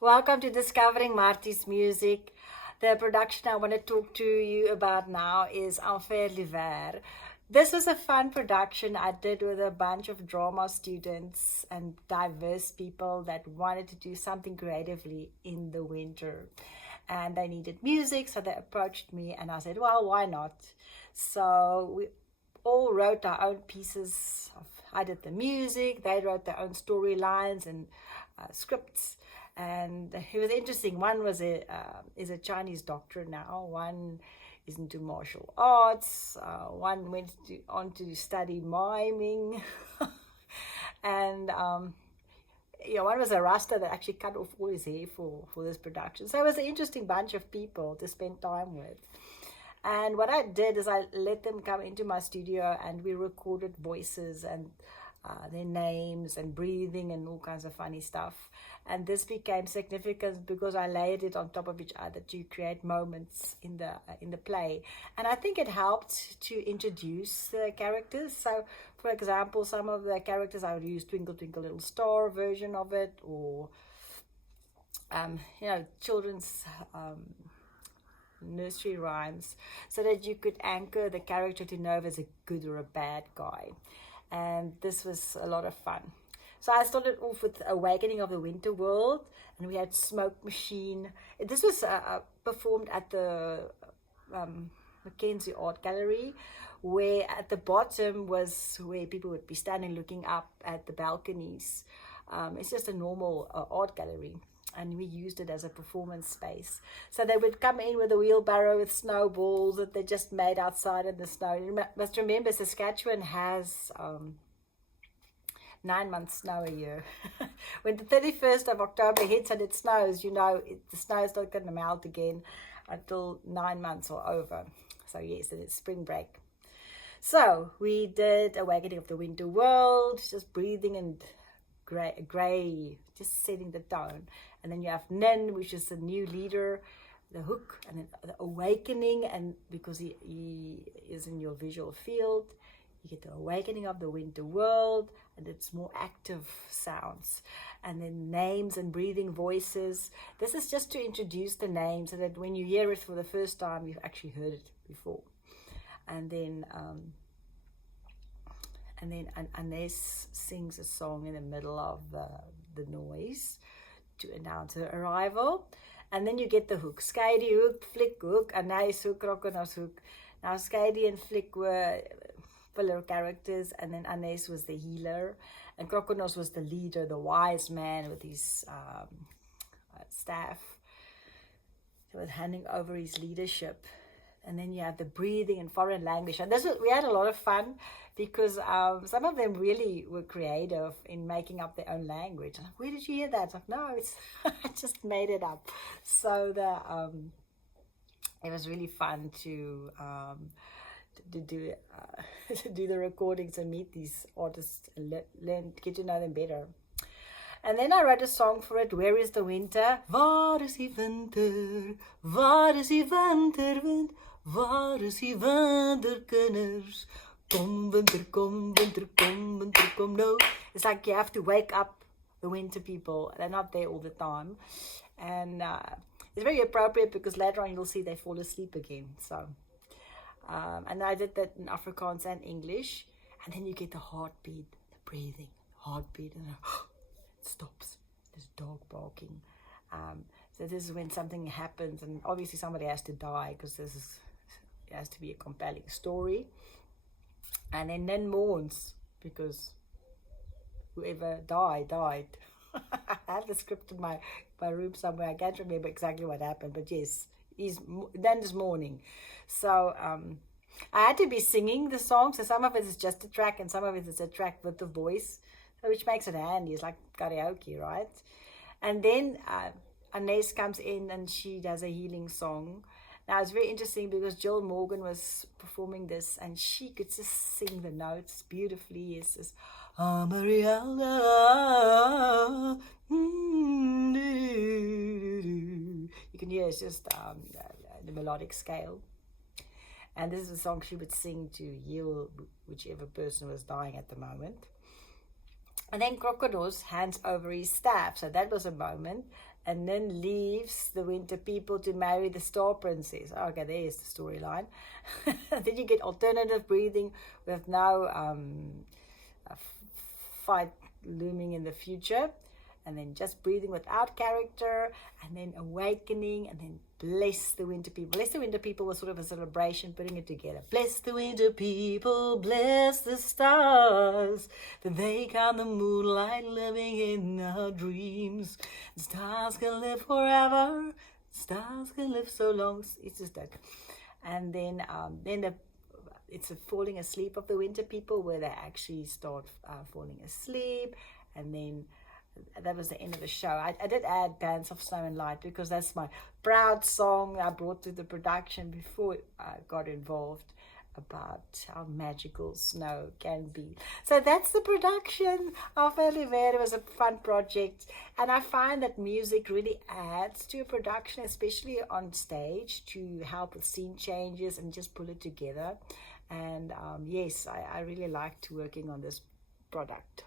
Welcome to Discovering Marthie's Music. The production I want to talk to you about now is ENFER. This was a fun production I did with a bunch of drama students and diverse people that wanted to do something creatively in the winter. And they needed music, so they approached me and I said, well, why not? So we all wrote our own pieces. I did the music, they wrote their own storylines and scripts. And it was interesting. One was is a Chinese doctor now. One is into martial arts. One went on to study miming, and one was a Rasta that actually cut off all his hair for this production. So it was an interesting bunch of people to spend time with. And what I did is I let them come into my studio and we recorded voices and their names and breathing and all kinds of funny stuff. And this became significant because I layered it on top of each other to create moments in the play. And I think it helped to introduce the characters. So, for example, some of the characters I would use Twinkle Twinkle Little Star version of it, or children's nursery rhymes, so that you could anchor the character to know if it's a good or a bad guy. And this was a lot of fun. So I started off with Awakening of the Winter World, and we had Smoke Machine. This was performed at the Mackenzie Art Gallery, where at the bottom was where people would be standing looking up at the balconies. It's just a normal art gallery, and we used it as a performance space. So they would come in with a wheelbarrow with snowballs that they just made outside in the snow. You must remember, Saskatchewan has 9 months snow a year. When the 31st of October hits and it snows, the snow is not going to melt again until 9 months or over. So yes, and it's spring break. So we did Awakening of the Winter World, just breathing and gray, just setting the tone. And then you have Nin, which is the new leader, the hook, and then the awakening, and because he is in your visual field, you get the Awakening of the Winter World, and it's more active sounds. And then names and breathing voices. This is just to introduce the name so that when you hear it for the first time, you've actually heard it before. And then Anais sings a song in the middle of the noise to announce her arrival. And then you get the hook. Skady hook, Flick hook, Anais hook, Krokonos hook. Now Skady and Flick were filler characters, and then Anais was the healer, and Krokonos was the leader, the wise man with his staff. He was handing over his leadership. And then you have the breathing and foreign language. And we had a lot of fun because some of them really were creative in making up their own language. I'm like, where did you hear that? I'm like, no, I just made it up. So it was really fun to do the recordings and meet these artists and get to know them better. And then I wrote a song for it, Where is the Winter? Waar is die winter? Waar is die winterwind? Waar is die winterkinders? Kom winter, kom winter, kom winter, kom nou. It's like you have to wake up the winter people. They're not there all the time. And it's very appropriate because later on you'll see they fall asleep again. So, and I did that in Afrikaans and English. And then you get the heartbeat, the breathing, heartbeat, and stops. There's a dog barking. So this is when something happens, and obviously somebody has to die because it has to be a compelling story. And then Nin mourns because whoever died. I have the script in my room somewhere. I can't remember exactly what happened, but yes, Nin is mourning. So I had to be singing the song, so some of it is just a track and some of it is a track with the voice, which makes it handy. It's like karaoke, right? And then Anais comes in and she does a healing song. Now it's very interesting because Jill Morgan was performing this and she could just sing the notes beautifully. It's just Mariella. You can hear it's just the melodic scale. And this is a song she would sing to heal whichever person was dying at the moment. And then Krokonos hands over his staff. So that was a moment. and then leaves the winter people to marry the star princess. Okay, there's the storyline. Then you get alternative breathing with now a fight looming in the future, and then just breathing without character, and then awakening, and then bless the winter people. Bless the winter people was sort of a celebration, putting it together. Bless the winter people, bless the stars, that they count the moonlight living in our dreams. The stars can live forever, stars can live so long. It's just that. And then it's a falling asleep of the winter people, where they actually start falling asleep, and then that was the end of the show. I did add Dance of Snow and Light because that's my proud song I brought to the production before I got involved, about how magical snow can be. So that's the production of HIVER. It was a fun project, and I find that music really adds to a production, especially on stage, to help with scene changes and just pull it together. And yes, I really liked working on this project.